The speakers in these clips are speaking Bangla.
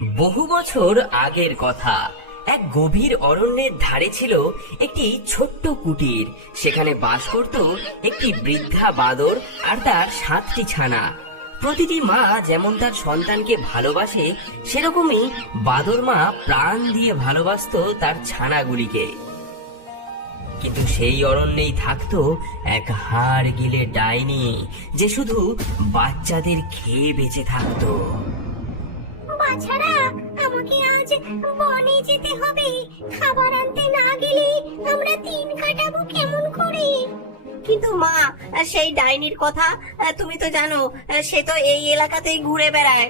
বহু বছর আগের কথা। এক গভীর অরণ্যের ধারে ছিল একটি ছোট্ট কুটির। সেখানে বাস করত একটি বৃদ্ধা বাদর আর তার 7টি ছানা। প্রতিটি মা যেমন তার সন্তানকে ভালোবাসে, সেরকমই বাদর মা প্রাণ দিয়ে ভালোবাসতো তার ছানাগুলিকে। কিন্তু সেই অরণ্যেই থাকতো এক হাড় গিলে ডাইনি, যে শুধু বাচ্চাদের খেয়ে বেঁচে থাকতো। বাছারা, আমাকে আজ বনে যেতে হবে। খাবার আনতে না গেলে আমরা দিন কাটাবো কেমন করে? কিন্তু মা, সেই ডাইনির কথা তুমি তো জানো, সে তো এই এলাকাতেই ঘুরে বেড়ায়।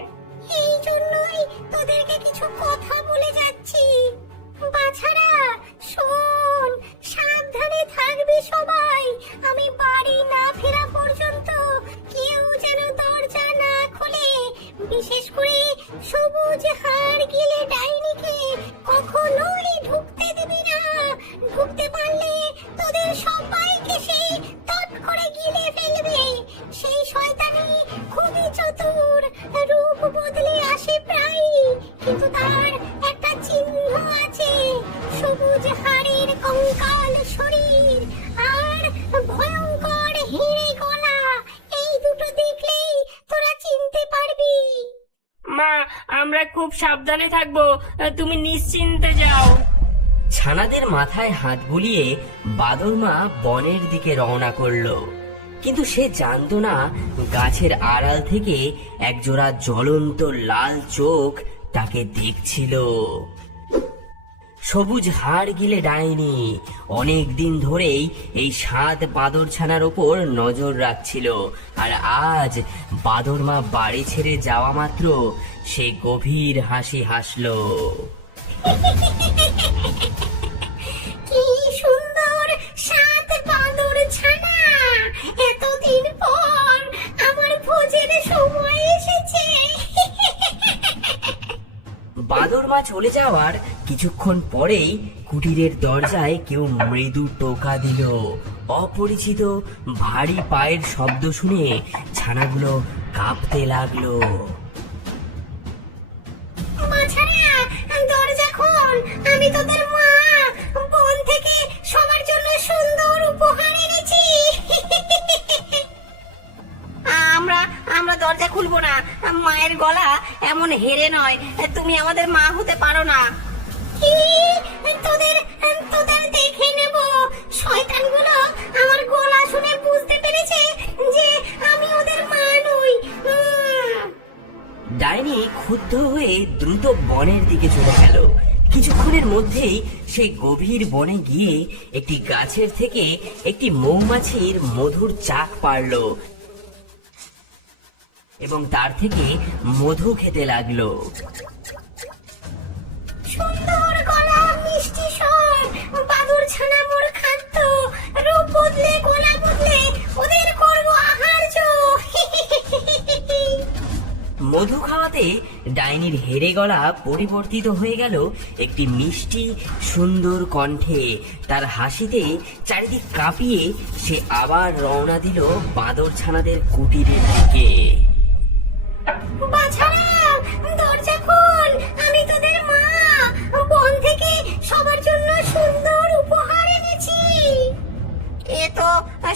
এই জন্যই তোদেরকে কিছু কথা বলে যাচ্ছি। বাছারা শোন, সাবধানে থাকবি সবাই। আমি বাড়ি না ফেরা পর্যন্ত কেউ যেন দরজা না খোলে। বিশেষ করে সবুজ হাড় গিলে ডাইনিকে কখনোই ঢুকতে দিবি না। ঢুকতে পারলে তোদের সবাইকে সে তট করে গিলে ফেলবে। সেই শয়তানি খুবই চতুর, রূপ বদলে আসে প্রায়, কিন্তু তার একটা চিহ্ন আছে। সবুজ হাড়ের কঙ্কাল শরীর আর ভয়ঙ্কর হিরে গলা। এই দুটো দেখলেই তোরা চিনতে পারবি। মা, আমরা খুব সাবধানে থাকবো, তুমি নিশ্চিন্তে যাও। ছানাদের মাথায় হাত বুলিয়ে বাদর মা বনের দিকে রওনা করলো। কিন্তু সে জানতো না, গাছের আড়াল থেকে একজোড়া জ্বলন্ত লাল চোখ তাকে দেখছিল। সবুজ হাড় গিলে ডাইনি অনেক দিন ধরেই এই 7 বাদর ছানার ওপর নজর রাখছিল। আর আজ বাদর মা বাড়ি ছেড়ে যাওয়া মাত্র সে গভীর হাসি হাসলো। কি সুন্দর 7 বাঁদর ছানা! এতদিন পর আমার ভোজের সময় এসেছে। বাদর মা চলে যাওয়ার কিছুক্ষণ পরেই কুটিরের দরজায় কেউ মৃদু টোকা দিল। অপরিচিত ভারী পায়ের শব্দ শুনে ছানাগুলো কাঁপতে লাগলো। বাছারা, দরজা খোল। আমি তোদের মা বন থেকে সবার জন্য সুন্দর উপহার এনেছি। আমরা আমরা দরজা খুলবো না। মায়ের গলা এমন হেরে নয়, তুমি আমাদের মা হতে পারো না। কি? তোদের তোদের দেখে নেব। শয়তানগুলো আমার গলা শুনে বুঝতে পেরেছে যে আমি ওদের মা নই। ডাইনি ক্ষুব্ধ হয়ে দ্রুত বনের দিকে চলে গেল। কিছুক্ষণের মধ্যেই সে গভীর বনে গিয়ে একটি গাছের থেকে একটি মৌমাছির মধুর চাক পারল এবং তার থেকে মধু খেতে লাগলো। সুন্দর গলা, মিষ্টি স্বর, বাদুর ছানা মোর খাদ্য। রূপ বদলে গলা বদলে ওদের করবো আহার্য। মধু খাওয়াতে ডাইনির হেরে গলা পরিবর্তিত হয়ে গেল একটি মিষ্টি সুন্দর কণ্ঠে। তার হাসিতে চারিদিক কাঁপিয়ে সে আবার রওনা দিল বাঁদর ছানাদের কুটিরের দিকে। বাছারা, দরজা খোল। আমি তোদের মা বন থেকে সবার জন্য সুন্দর উপহার এনেছি। এ তো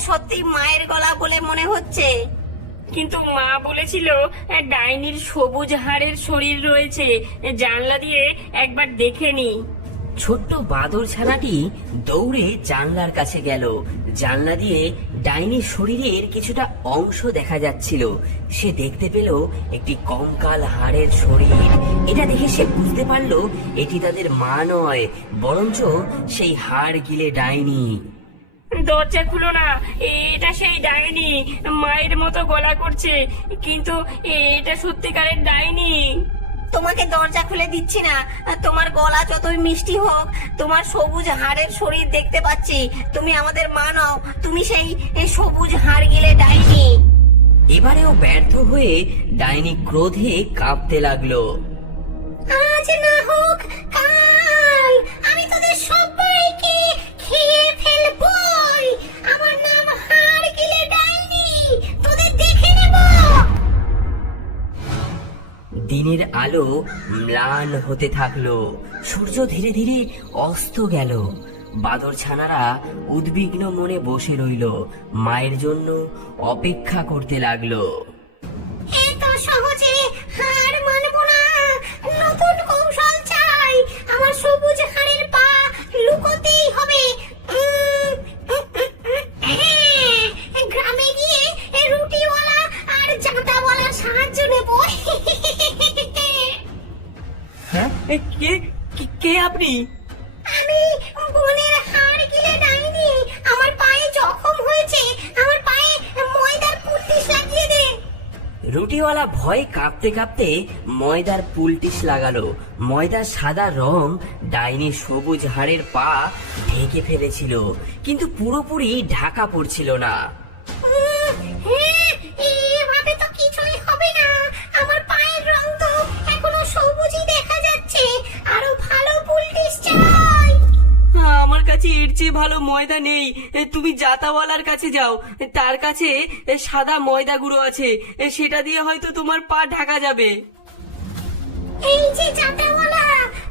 সত্যি মায়ের গলা বলে মনে হচ্ছে। কিন্তু মা বলেছিল ডাইনির সবুজ হাড়ের শরীর রয়েছে, জানলা দিয়ে একবার দেখে নি। ছোট্ট বাদর ছানাটি দৌড়ে জানলার কাছে গেল। জানলা দিয়ে ডাইনির শরীরের কিছুটা অংশ দেখা যাচ্ছিল। সে দেখতে পেল একটি কঙ্কাল হাড়ের শরীর। এটা দেখে সে বুঝতে পারল এটি তাদের মা নয়, বরঞ্চ সেই হাড় গিলে ডাইনি। দরজা খুলো না, এটা সেই ডাইনি। মায়ের মতো গলা করছে, কিন্তু এটা সত্যিকারের ডাইনি। তোমাকে দরজা খুলে দিচ্ছি না। তোমার গলা যতই মিষ্টি হোক, তোমার সবুজ হাড়ের শরীর দেখতে পাচ্ছি। তুমি আমাদের মা নও, তুমি সেই সবুজ হাড় গিলে ডাইনি। এবারেও ব্যর্থ হয়ে ডাইনি ক্রোধে কাঁপতে লাগলো। আজ না হোক কাল আমি তোদের সবাইকে খেয়ে ফেলবই। আমার নাম হাড় গিলে ডাইনি, তোদের দেখে নেব। দিনের আলো ম্লান হতে থাকলো, সূর্য ধীরে ধীরে অস্ত গেল। বাদর ছানারা উদ্বিগ্ন মনে বসে রইল, মায়ের জন্য অপেক্ষা করতে লাগলো। এত সহজে হার মানবো না, নতুন কৌশল চাই। আমার সবুজ হাড়ের পা লুকোতেই হবে। গ্রামে গিয়ে রুটিওয়ালা আর জাঁতাওয়ালার সাহায্য নেব। হ্যাঁ, কে আপনি? আমি বনের হাড় গিলে ডাইনি। আমার পায়ে জখম হয়েছে, আমার পায়ে ময়দার পুটিস লাগিয়ে দে। রুটিওয়ালা ভয়ে কাঁপতে কাঁপতে ময়দার পুলটিস লাগালো। ময়দার সাদা রং ডাইনির সবুজ হাড়ের পা ঢেকে ফেলেছিল, কিন্তু পুরোপুরি ঢাকা পড়ছিল না। এভাবে তো কিছুই হবে না। আমার পায়ের রং তো এখনো সবুজই দেখা যাচ্ছে। আরো ভালো পুলটিস চাই। আমার কাছে এর চেয়ে ভালো ময়দা নেই। তুমি জাতাওয়ালার কাছে যাও, তার কাছে সাদা ময়দা গুঁড়ো আছে, সেটা দিয়ে হয়তো তোমার পা ঢাকা যাবে। এই যে জাঁতাওয়ালা,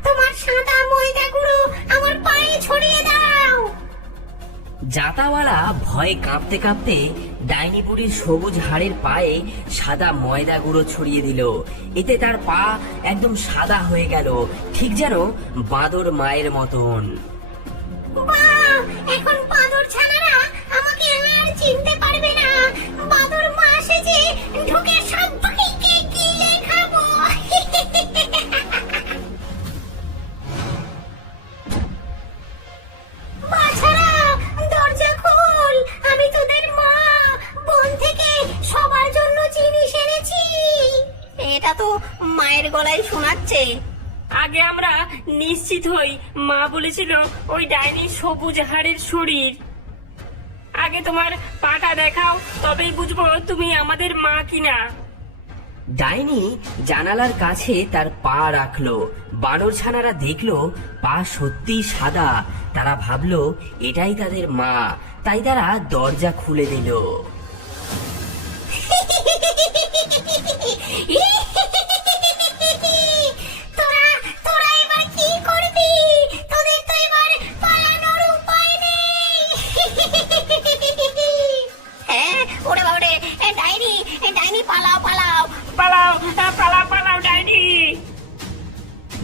তোমার সাদা ময়দা গুঁড়ো আমার পায়ে ছড়িয়ে দাও। জাতাওয়ালা ভয়ে কাঁপতে কাঁপতে ডাইনি বুড়ির সবুজ হাড়ের পায়ে সাদা ময়দা গুঁড়ো ছড়িয়ে দিল। এতে তার পা একদম সাদা হয়ে গেল, ঠিক যেন বাঁদর মায়ের মতন। বাহ! এখন বাদর ছানারা আমাকে আর চিনতে পারবে না। বাদর মা সেজে ঢুকে সবাইকে গিলে খাবো। বাছারা, দরজা খোল। আমি তোদের মা। বন থেকে সবার জন্য জিনিস এনেছি। এটা তো মায়ের গলায় শোনাচ্ছে। আগে আমরা নিশ্চিত হই, মা বলেছিল ওই ডাইনির সবুজ হাড়ের শরীর। আগে তোমার পাটা দেখাও, তবেই বুঝবো তুমি আমাদের মা কিনা। ডাইনি জানালার কাছে তার পা রাখলো। বানর ছানারা দেখলো পা সত্যি সাদা। তারা ভাবলো এটাই তাদের মা, তাই তারা দরজা খুলে দিল। তোরা এবার কি করবি? তোদের তো এবার পালানোর উপায় নেই। হ্যাঁ, ওরে বাবারে, ডাইনি পালাও পালাও। পালাও পালাও পালাও ডাইনি।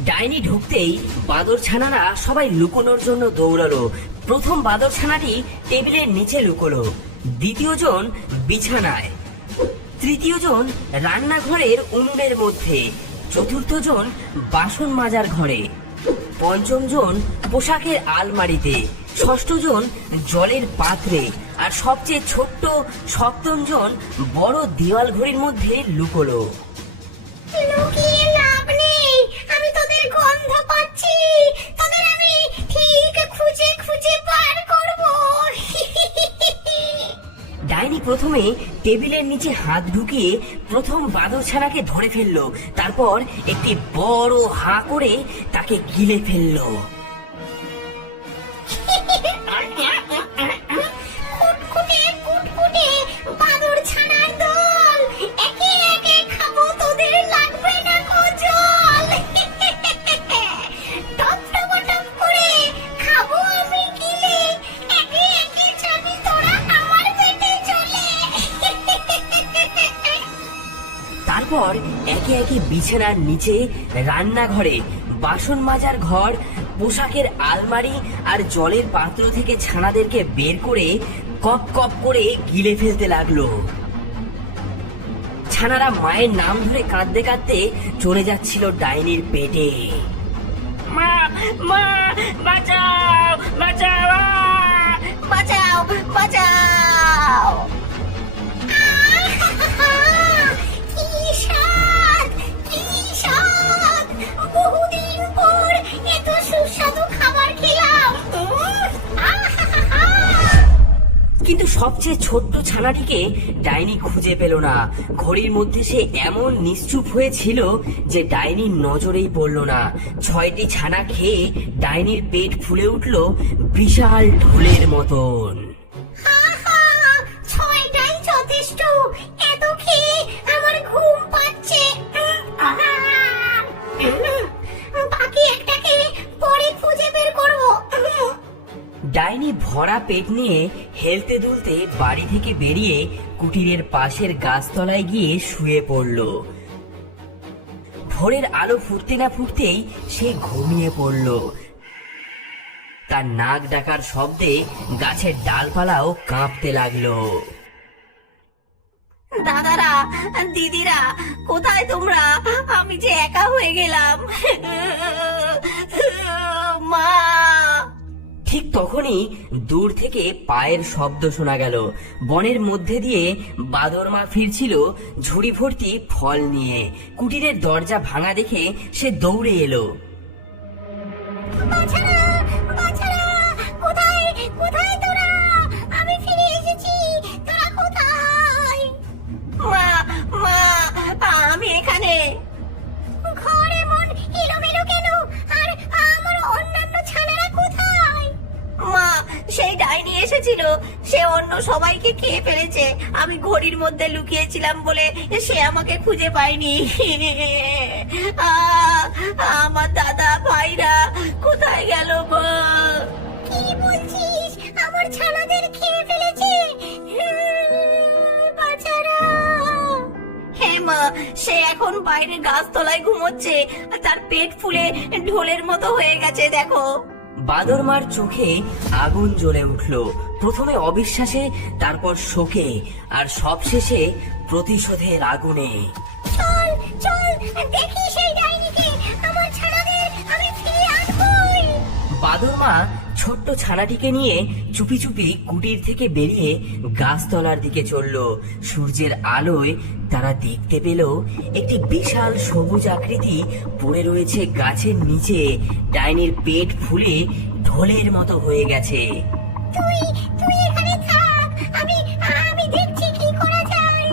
ডাইনি ঢুকতেই বাদর ছানারা সবাই লুকোনোর জন্য দৌড়ালো। প্রথম বাদর ছানাটি টেবিলের নিচে লুকোলো, দ্বিতীয় জন বিছানায়, তৃতীয় জন রান্নাঘরের উনুনের মধ্যে, চতুর্থ জন বাসন মাজার ঘরে, পঞ্চম জন পোশাকের আলমারিতে, ষষ্ঠ জন জলের পাত্রে, আর সবচেয়ে ছোট্ট সপ্তম জন বড় দেওয়াল ঘড়ির মধ্যে লুকোলো। লুকিয়ে লাভ নেই, আমি তোদের গন্ধ পাচ্ছি। তোদের আমি ঠিক খুঁজে খুঁজে বার করব। ডাইনি প্রথমে টেবিলের নিচে হাত ঢুকিয়ে প্রথম বাদর ছানাকে ধরে ফেললো, তারপর একটি বড় হাঁ করে তাকে গিলে ফেললো। কুটকুটে কুটকুটে বাদর ছানার দল, একে একে খাবো, তোদের লাগবে না কো জল। টপ টপ টপ করে খাবো আমি গিলে, একে একে যাবি তোরা আমার পেটে চলে। তারপর একে একে বিছানার নিচে, রান্নাঘরে, বাসন মাজার ঘর, পোশাকের আলমারি আর জলের পাত্র থেকে ছানাদেরকে বের করে কপ কপ করে গিলে ফেলতে লাগলো। ছানারা মায়ের নাম ধরে কাঁদতে কাঁদতে চলে যাচ্ছিল ডাইনির পেটে। মা মা বাঁচাও বাঁচাও বাঁচাও বাঁচাও। কি স্বাদ, কি স্বাদ! বহুদিন পর এত সুস্বাদু খাবার খেলাম। কিন্তু সবচেয়ে ছোট্ট ছানাটিকে ডাইনি খুঁজে পেল না। ঘড়ির মধ্যে সে এমন নিশ্চুপ হয়েছিল যে ডাইনির নজরেই পড়ল না। 6টি ছানা খেয়ে ডাইনির পেট ফুলে উঠল বিশাল ঢোলের মতন। আহা, 6টাই যথেষ্ট। এত খেয়ে আমার ঘুম পাচ্ছে। আহা! ডাইনি ভরা পেট নিয়ে হেলতে দুলতে বাড়ি থেকে বেরিয়ে কুটিরের পাশের গাছতলায় গিয়ে শুয়ে পড়ল। ভোরের আলো ফুটতে না ফুটতেই সে ঘুমিয়ে পড়ল। তার নাক ডাকার শব্দে গাছের ডালপালাও কাঁপতে লাগলো। দাদারা, দিদিরা, কোথায় তোমরা? আমি যে একা হয়ে গেলাম। মা! ঠিক তখনই দূর থেকে পায়ের শব্দ শোনা গেল। বনের মধ্যে দিয়ে বাদরমা ফিরছিল ঝুড়ি ভর্তি ফল নিয়ে। কুটিরের দরজা ভাঙা দেখে সে দৌড়ে এলো। বাছারা, বাছারা, কোথায় কোথায় তোরা? আমি ফিরে এসেছি, তোরা কোথায়? মা! মা! আমি এখানে। ঘর এমন এলোমেলো কেন? আর আমার অন্যান্য ছানারা কোথায়? মা, সেই ডাইনি এসেছিল, সে অন্য সবাইকে খেয়ে ফেলেছে। আমি ঘড়ির মধ্যে লুকিয়েছিলাম বলে সে আমাকে খুঁজে পায়নি। আমার দাদা ভাইরা কোথায় গেল মা? কি বলছিস? আমার ছানাদের খেয়ে ফেলেছে? বাছারা! হ্যাঁ মা, সে এখন বাইরে গাছতলায় ঘুমোচ্ছে। তার পেট ফুলে ঢোলের মতো হয়ে গেছে, দেখো। বাদরমার চোখে আগুন জ্বলে উঠল। প্রথমে অবিশ্বাসে, তারপর শোকে, আর সবশেষে প্রতিশোধের আগুনে। চল চল, দেখি সেই ডাইনিকে। আমার ছানাদের আমি ফিরিয়ে আনবই। বাদরমা ছোট্ট ছানাটিকে নিয়ে চুপি চুপি কুটির থেকে বেরিয়ে গাছতলার দিকে চলল। সূর্যের আলোয় তারা দেখতে পেল একটি বিশাল সবুজ আকৃতি পড়ে রয়েছে গাছের নিচে। ডাইনির পেট ফুলে ঢোলের মতো হয়ে গেছে। তুই তুই এখানে থাক, আমি আমি দেখছি কি করা যায়।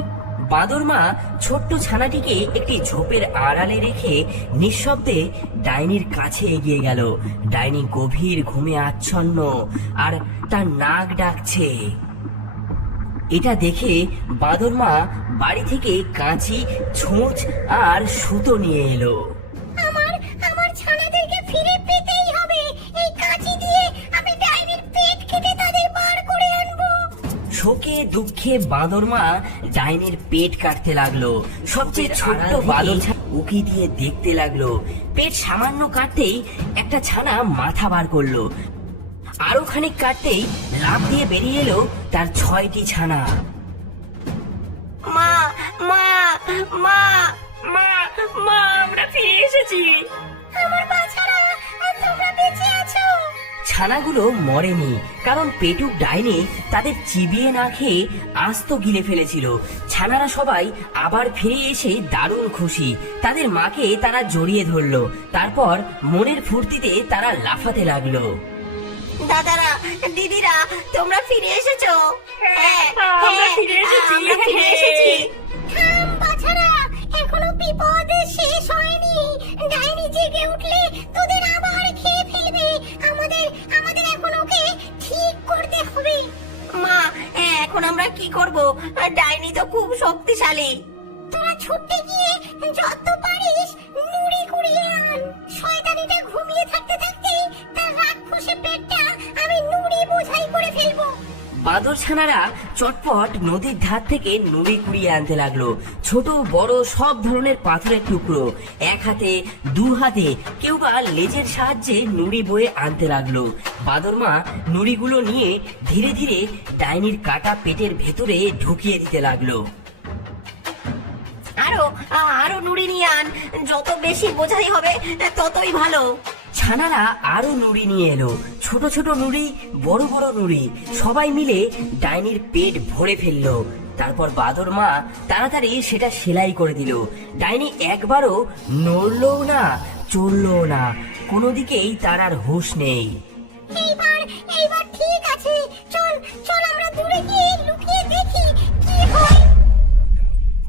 বাদরমা ছোট্ট ছানাটিকে একটি ঝোপের আড়ালে রেখে নিঃশব্দে ডাইনির কাছে এগিয়ে গেল। ডাইনি গভীর ঘুমে আচ্ছন্ন, আর তার নাক ডাকছে। এটা দেখে বাদরমা বাড়ি থেকে কাঁচি, ছুঁচ আর সুতো নিয়ে এলো। আমার আমার ছানাদেরকে ফিরে পেতেই হবে। এই কাঁচি দিয়ে আমি ডাইনির পেট কেটে তাদের বার করে আনবো। শোকে দুঃখে বাঁদরমা ডাইনির পেট কাটতে লাগলো। সবচেয়ে ছোট্ট বাদর উকি দিয়ে দেখতে লাগলো। পেট সামান্য কাটতেই একটা ছানা মাথা বার করলো। আরো খানিক কাটতেই লাফ দিয়ে বেরিয়ে এলো তার 6টি ছানা। মা! মা! মা! মা, মা, আমরা ফিরে এসেছি। আমার বাছারা, তোমরা বেঁচে আছো? ছানাগুলো মরেনি, কারণ পেটুক ডাইনি তাদের চিবিয়ে না খেয়ে আস্ত গিলে ফেলেছিল। ছানারা সবাই আবার ফিরে এসে দারুণ খুশি। তাদের মাকে তারা জড়িয়ে ধরলো। তারপর মনের ফুর্তিতে তারা লাফাতে লাগলো। দাদারা, দিদিরা, তোমরা ফিরে এসেছো? হ্যাঁ, আমরা হ্যাঁ, ফিরে এসেছি। আমরা ফিরে এসেছি। থাম বাছারা, এখনো বিপদ শেষ হয়নি। ডাইনি জেগে উঠলে তোদের আবার খেয়ে ফেলবে। আমাদের আমাদের এখন ওকে ঠিক করতে হবে। মা, এখন আমরা কি করব? ডাইনি তো খুব শক্তিশালী। তোরা ছুটতে গিয়ে যত পারিস নুড়ি কুড়িয়ে আন। শয়তানিটা ঘুমিয়ে থাকতে থাকতে তার রাক্ষসে পেটটা আমি নুড়ি বোঝাই করে ফেলবো। বাদর ছানারা চটপট নদীর ধার থেকে নুড়ি কুড়িয়ে আনতে লাগলো। ছোট বড় সব ধরনের পাথরের টুকরো, এক হাতে দু হাতে, কেউ বা লেজের সাহায্যে নুড়ি বয়ে আনতে লাগলো। বাদরমা নুড়িগুলো নিয়ে ধীরে ধীরে ডাইনির কাটা পেটের ভেতরে ঢুকিয়ে দিতে লাগলো। আরো আরো নুড়ি নিয়ে আন। যত বেশি বোঝাই হবে ততই ভালো। ছানারা আরো নুড়ি নিয়ে এলো। ছোট ছোট নুড়ি, বড় বড় নুড়ি, সবাই মিলে ডাইনির পেট ভরে ফেললো। তারপর বাদরমা তাড়াতাড়ি সেটা সেলাই করে দিল। ডাইনি একবারও নড়লও না, চললও না। কোনো দিকেই তার আর হুঁশ নেই। এইবার ঠিক আছে। চল চল, আমরা দূরে গিয়ে লুকিয়ে দেখি কি হয়।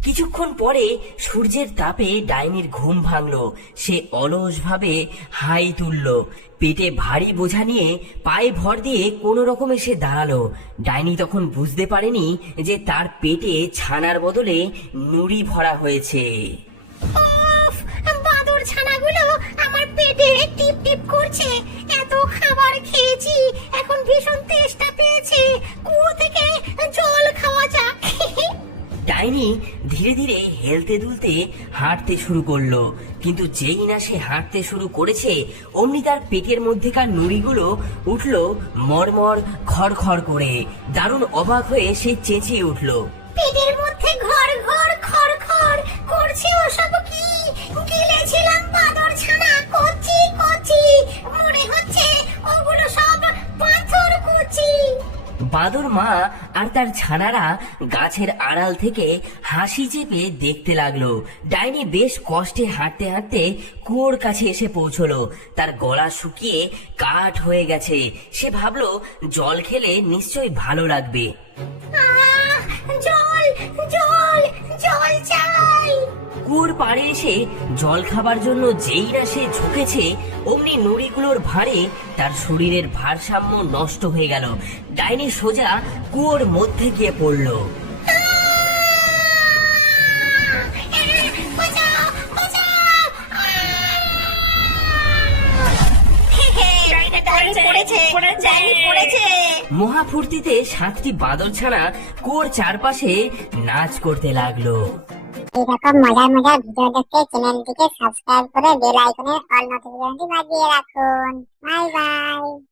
কিছুক্ষণ পরে সূর্যের তাপে ডাইনির ঘুম ভাঙলো। সে অলসভাবে হাই তুলল। পেটে ভারী বোঝা নিয়ে পায়ে ভর দিয়ে কোনো রকমে সে দাঁড়ালো। ডাইনি তখন বুঝতে পারেনি যে তার পেটে ছানার বদলে নুড়ি ভরা হয়েছে। উফ, বাদর ছানাগুলো আমার পেটে টিপ টিপ করছে। এত খাবার খেয়েছি, এখন ভীষণ ডাইনি ধীরে ধীরে হেলতে দুলতে হাঁটতে শুরু করলো, কিন্তু যেই না সে হাঁটতে শুরু করেছে অমনি তার পেটের মধ্যেকার নুড়িগুলো উঠলো মরমর খড়খড় করে। দারুণ অবাক হয়ে সে চেঁচিয়ে উঠলো। পেটের মধ্যে ঘর ঘর খড় খড় করছে, ওসব কি? গিলেছিলাম বাদর ছানা, কচি কচি, মনে হচ্ছে ওগুলো সব পাথর কুচি। বাদর মা আর তার ছানারা গাছের আড়াল থেকে হাসি চেপে দেখতে লাগলো। ডাইনি বেশ কষ্টে হাঁটতে হাঁটতে কুয়োর কাছে এসে পৌঁছলো। তার গলা শুকিয়ে কাঠ হয়ে গেছে। সে ভাবলো জল খেলে নিশ্চয়ই ভালো লাগবে। আহ, জল জল জল চাই। কুয়োর পাড়ে এসে জল খাবার জন্য যেই না সে ঝুঁকেছে অমনি নুড়িগুলোর ভারে তার শরীরের ভারসাম্য নষ্ট হয়ে গেল। ডাইনি সোজা কুয়োর মধ্যে গিয়ে পড়লো। বাঁচাও, বাঁচাও। ডাইনি পড়েছে, ডাইনি পড়েছে। মহাফুর্তিতে 7টি বাদরছানা কুয়োর চারপাশে নাচ করতে লাগলো। এরকম মজার মজার ভিডিও দেখতে চ্যানেলটিকে সাবস্ক্রাইব করে বেল আইকনের অল নোটিফিকেশনটি বাজিয়ে রাখুন। Bye bye.